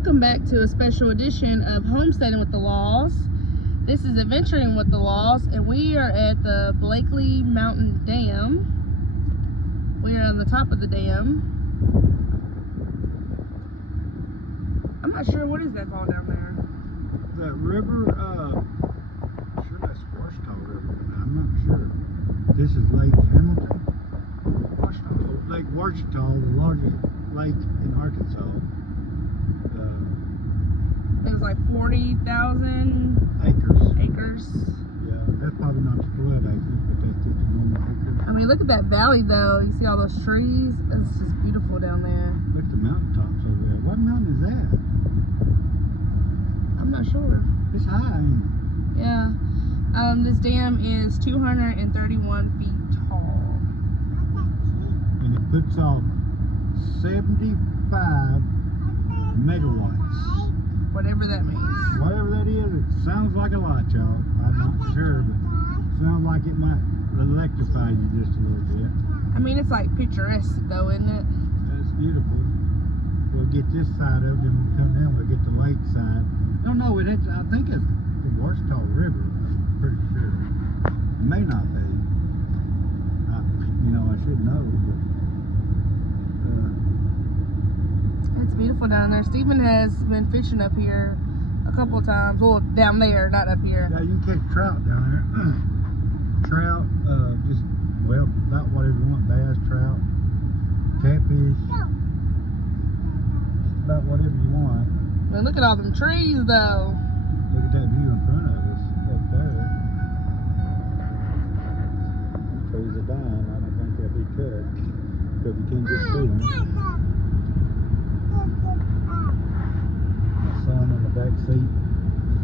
Welcome back to a special edition of Homesteading with the Laws. This is Adventuring with the Laws, and we are at the Laws-Blakey Mountain Dam. We are on the top of the dam. I'm not sure, what is that called down there? That river, sure that's Ouachita River, but I'm not sure. This is Lake Hamilton. Lake Ouachita, the largest lake in Arkansas. It was like 40,000 acres. acres. Yeah, that's probably not the flood acres, but that's just the normal acres. I mean, look at that valley though. You see all those trees? It's just beautiful down there. Look at the mountaintops over there. What mountain is that? I'm not sure. It's high, ain't it? Yeah. This dam is 231 feet tall. And it puts off 75 megawatts. Whatever that means. Whatever that is, it sounds like a lot, y'all. I'm not sure, but it sounds like it might electrify you just a little bit. I mean, it's like picturesque though, isn't it? That's beautiful. We'll get this side of it, and we'll come down, we'll get the lake side. No, I think it's the Ouachita River, I'm pretty sure. It may not be. I should know, but It's beautiful down there. Stephen has been fishing up here a couple times. Well, down there, not up here. yeah, you can catch trout down there. Trout, just, well, about whatever you want. Bass, trout, catfish, just about whatever you want. But look at all them trees though. Look at that view in front of us up there. The trees are dying. I don't think they'll be cut because we can't get through them. My son in the back seat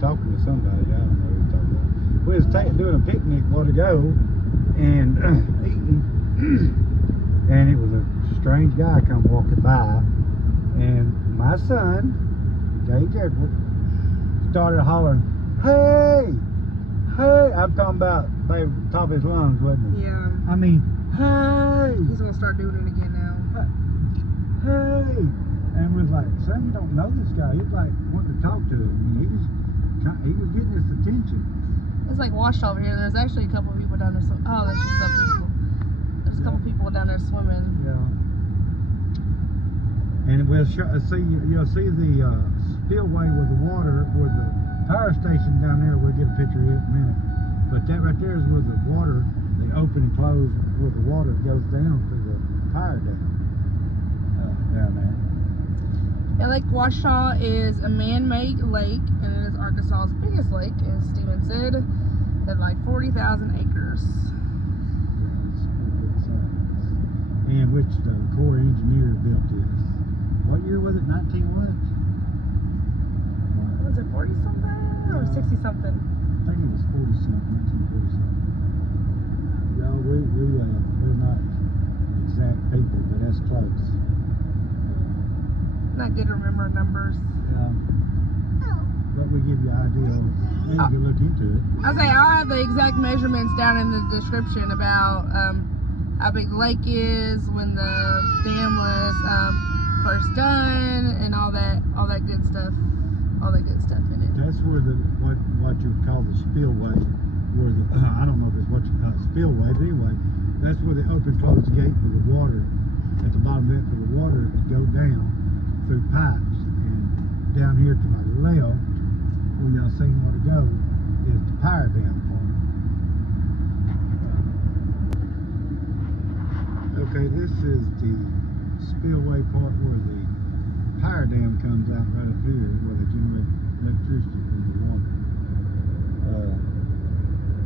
talking to somebody. I don't know who he's talking about. We was doing a picnic a while ago and eating, and it was a strange guy come walking by, and my son, Gage Edward, started hollering, "Hey! Hey!" I'm talking about the top of his lungs, wasn't he? Yeah. I mean, "Hey! He's gonna start doing it again now. Hey!" And was like, "Son, you don't know this guy." He's like wanting to talk to him. And he was getting his attention. It's like washed over here. There's actually a couple people down there. Oh, that's just some people. There's a couple people down there swimming. Yeah. And we'll you'll see the spillway with the water, where the power station down there. We'll get a picture of it in a minute. But that right there is where the water, they open and close, where the water goes down to the power dam down there. Yeah, Lake Ouachita is a man-made lake, and it is Arkansas's biggest lake, as Stephen said. They're like 40,000 acres. And which the Corps engineer built this. What year was it? 19 what? Was it 40 something or 60 something? I think it was 40 something, 1940 something. Y'all, we're not exact people, but that's close. Not good to remember numbers. Yeah. But we give you an idea of, maybe you can look into it. I'll have the exact measurements down in the description about how big the lake is, when the dam was first done, and all that good stuff. All that good stuff in it. That's where what you would call the spillway, where the I don't know if it's what you call spillway, but anyway, that's where the open closed gate for the water at the bottom of it for the water to go down through pipes. And down here to my left, where y'all seen where to go, is the power dam part. Okay, this is the spillway part where the power dam comes out right up here, where they generate electricity from the water.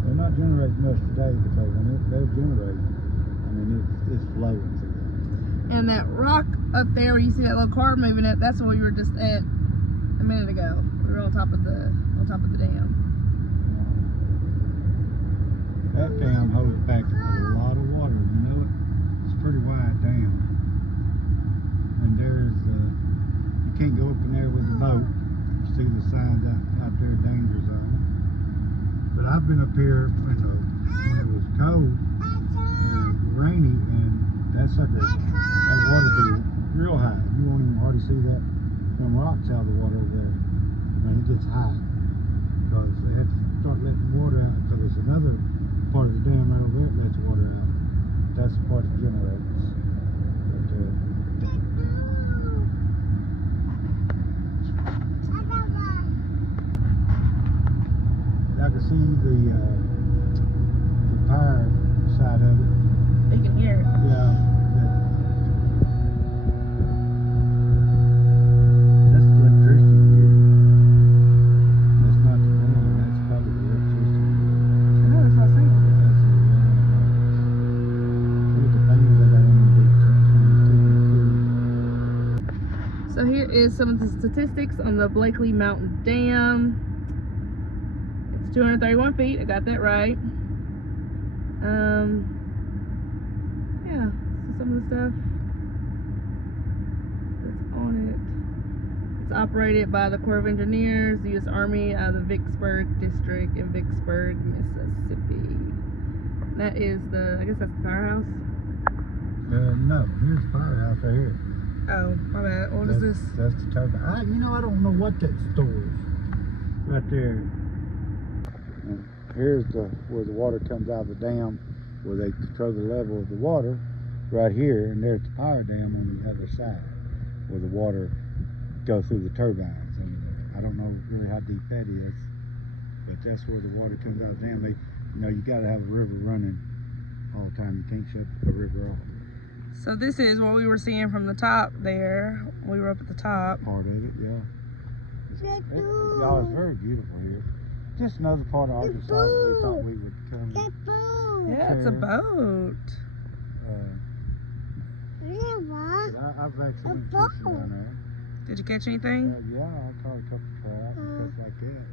They're not generating much today, but they'll generate. I mean, it's flowing through there. And that rock up there where you see that little car moving it, that's where we were just at a minute ago. We were on top of the dam. That dam holds back a lot of water, you know it? It's a pretty wide dam. And there's you can't go up in there with a boat. You see the signs out there, danger zone. But I've been up here when it was cold and rainy, and that water be real high. You won't even hardly see that them rocks out of the water there. When it gets high. Because they have to start letting water out, because there's another part of the dam right over there that lets water out. That's the part that generates. But, I can see the power side of it. You can hear it. Yeah. That's the electricity grid. That's not the dam, that's probably the electricity grid. I know, that's what I'm saying. That's a look at the things that got on the big transformers. So here is some of the statistics on the Blakely Mountain Dam. It's 231 feet, I got that right. Yeah, so some of the stuff that's on it. It's operated by the Corps of Engineers, the U.S. Army out of the Vicksburg District in Vicksburg, Mississippi. And that is the, I guess that's the powerhouse. No, here's the powerhouse right here. Oh, my bad. What is this? That's the turbine. You know, I don't know what that stores. Right there. And here's where the water comes out of the dam, where they control the level of the water. Right here, and there's the power dam on the other side, where the water goes through the turbines. And I don't know really how deep that is, but that's where the water comes out of the dam. You know, you got to have a river running all the time. You can't shut the river off. So this is what we were seeing from the top there. We were up at the top. Part of it, yeah. Y'all, it's very beautiful here. Just another part of Arkansas that we thought we would come. Yeah, it's a boat. I've actually been fishing down there. Did you catch anything? Yeah, I caught a couple trout and stuff like that.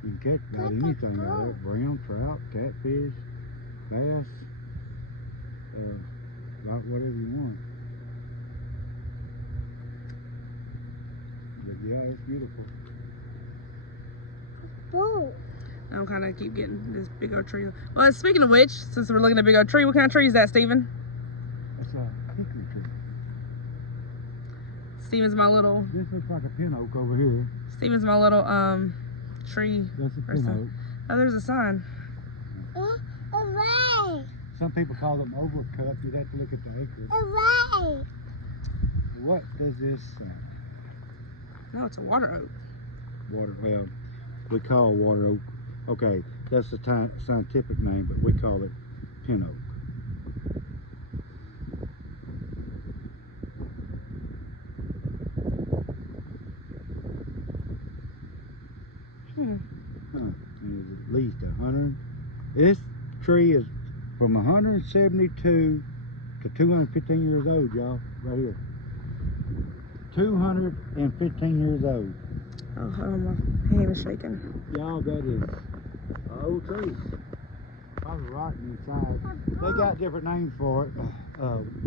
But you can catch about anything out there. Brown trout, catfish, bass, about whatever you want. But yeah, it's beautiful. I'm kind of keep getting this big old tree. Well, speaking of which, since we're looking at a big old tree, what kind of tree is that, Steven? That's a hickory tree. Steven's my little. This looks like a pin oak over here. Steven's my little tree. That's a pin oak. Oh, there's a sign. Some people call them overcut. You'd have to look at the acres. What does this say? No, it's a water oak. Water, well, we call water oak. Okay, that's the scientific name, but we call it pin oak. There's at least 100. This tree is from 172 to 215 years old, y'all. Right here. 215 years old. Oh, hold on, my hand is shaking. Y'all, that is an old tree. Probably rotten inside. They got different names for it.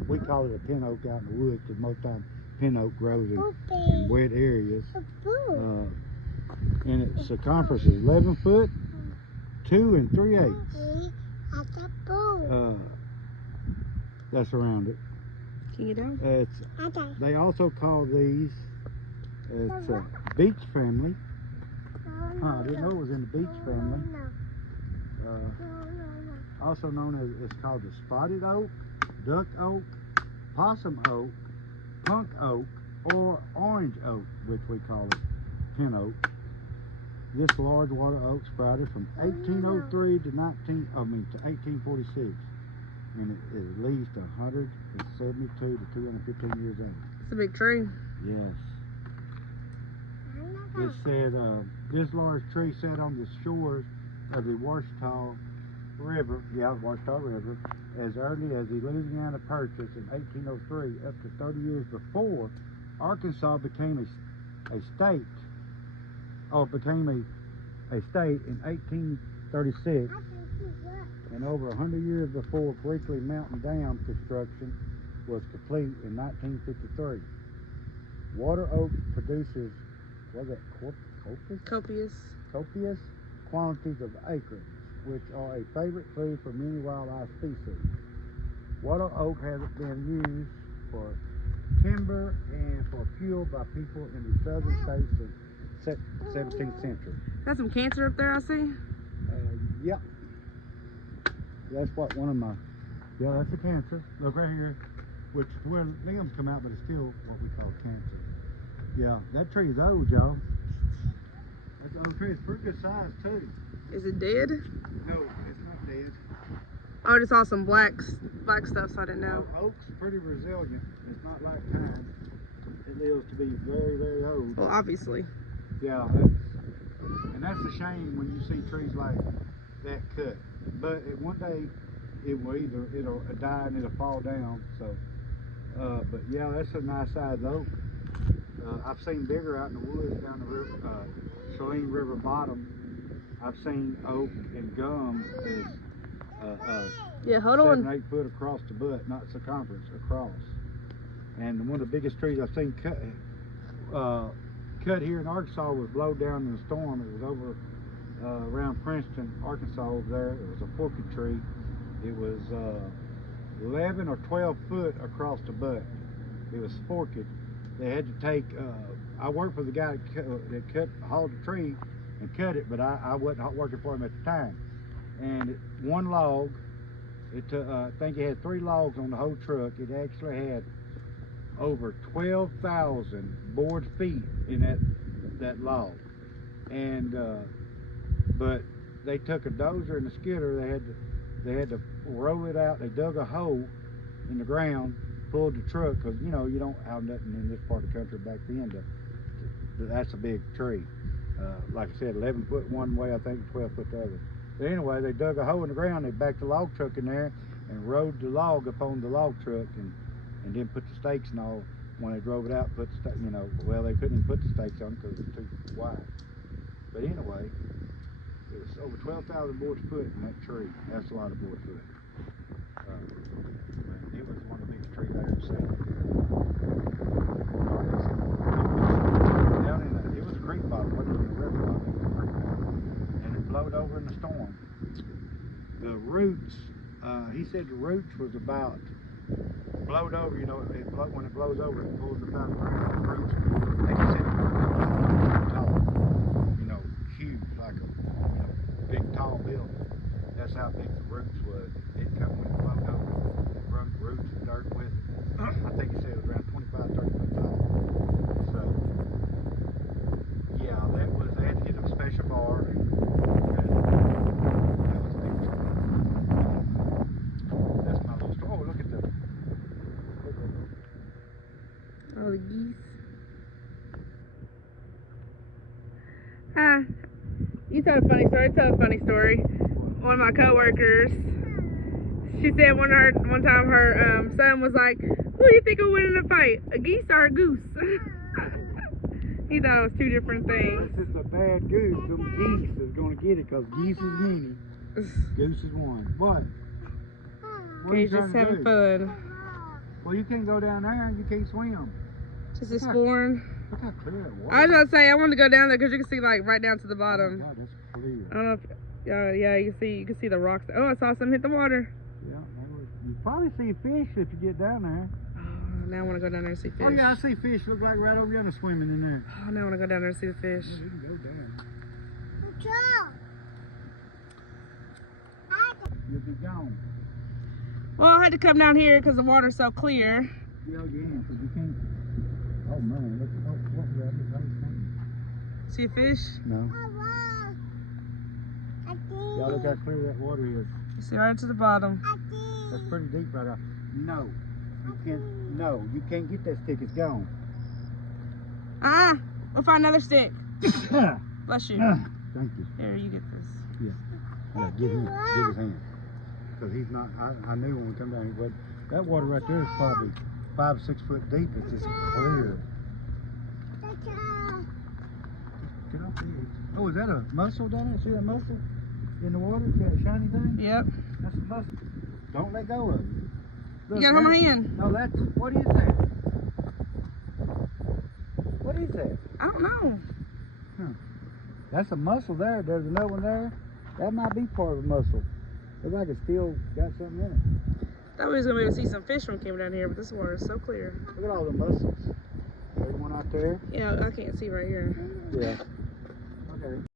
We call it a pin oak out in the woods, because most times pin oak grows in wet areas. And its circumference is 11 foot, 2 3/8. That's around it. Can you down? They also call these beech family. I didn't know it was in the beech family. Also known as, it's called the spotted oak, duck oak, possum oak, punk oak, or orange oak, which we call it pin oak. This large water oak sprouted from 1803 to 1846, and it is at least 172 to 215 years old. It's a big tree. Yes. It said this large tree sat on the shores of the Ouachita River, Ouachita River, as early as the Louisiana Purchase in 1803, up to 30 years before Arkansas became a state. Became a state in 1836, and over 100 years before Blakely Mountain Dam construction was complete in 1953. Water oak produces, copious quantities of acorns, which are a favorite food for many wildlife species. Water oak has been used for timber and for fuel by people in the southern states of 17th century. Got some cancer up there, I see. Yep. That's what one of my, yeah, that's a cancer. Look right here, which where limbs come out, but it's still what we call cancer. Yeah, that tree is old, y'all. That's an old tree. It's pretty good size too. Is it dead? No, it's not dead. Oh, I just saw some black stuff, so I didn't know. Oak's pretty resilient. It's not like pine. It lives to be very, very old. Well, obviously. Yeah, that's a shame when you see trees like that cut. But one day it'll die and it'll fall down. So, but yeah, that's a nice size oak. I've seen bigger out in the woods down the river, Saline River bottom. I've seen oak and gum is yeah, hold 7 on. or 8 foot across the butt, not circumference, across. And one of the biggest trees I've seen cut here in Arkansas was blowed down in a storm. It was over around Princeton, Arkansas over there. It was a forky tree. It was 11 or 12 foot across the butt. It was forked. They had to take, I worked for the guy that hauled the tree and cut it, but I wasn't working for him at the time. And one log, I think it had 3 logs on the whole truck. It actually had over 12,000 board feet in that log. And but they took a dozer and a skidder. They had to roll it out. They dug a hole in the ground, pulled the truck, because you know you don't have nothing in this part of the country back then. That's a big tree. Like I said, 11 foot one way, I think 12 foot the other. But anyway, they dug a hole in the ground. They backed the log truck in there and rode the log up on the log truck, and then put the stakes and all. When they drove it out, well, they couldn't even put the stakes on because it was too wide. But anyway, it was over 12,000 board foot in that tree. That's a lot of board foot. It was one of the biggest trees I ever seen. It was a creek bottom, wasn't even a river bottom, it was a creek bottom. And it blowed over in the storm. The roots, he said the roots was about blowed over, when it blows over, it pulls the fountain around. The roots, they said the roots were tall, huge, like a big tall building. That's how big the roots was. It come when it blowed over, it brought the roots and dirt with it. I think he said it was around 25, 30 foot tall. So, yeah, they had to get a special bar. That was a big tree. That's my little story. Oh, look at the all the geese. You tell a funny story. Tell a funny story. One of my coworkers, she said one time her son was like, "Who do you think will win in a fight, a geese or a goose?" He thought it was 2 different things. This is a bad goose. Them geese is going to get it because geese is many. Goose is one. What? What are you just trying to having do? fun. Well, you can't go down there and you can't swim. Just exploring. Look how clear that water. I was about to say I wanted to go down there because you can see like right down to the bottom. Oh my God, that's clear. I don't know if yeah, you can see the rocks. Oh, I saw some hit the water. Yeah, you probably see fish if you get down there. Oh, now I want to go down there and see fish. Oh yeah, I see fish. Look like right over yonder swimming in there. Oh, now I want to go down there and see the fish. Yeah, you can go down. You'll be gone. Well, I had to come down here because the water's so clear. Yeah, because you can't. Oh man, look what See a fish? No. Yeah, look how clear that water is. You see right to the bottom. That's pretty deep right now. No, you can't. No, you can't get that stick. It's gone. We'll find another stick. Bless you. Thank you. Here, you get this. Yeah, give his hand. Because he's not. I knew when we come down here, but that water right there is probably 5 or 6 foot deep. It's just clear. Get off the edge. Oh, is that a mussel down there? See that mussel in the water? Is that a shiny thing? Yep. That's a mussel. Don't let go of it. Look, You got it on my hand. No, that's. What is that? What is that? I don't know. Huh. That's a mussel there. There's another one there. That might be part of a mussel. Looks like it's still got something in it. Thought we was gonna be able to see some fish when we came down here, but this water is so clear. Look at all the mussels. There's one out there. Yeah, I can't see right here. Yeah. Okay.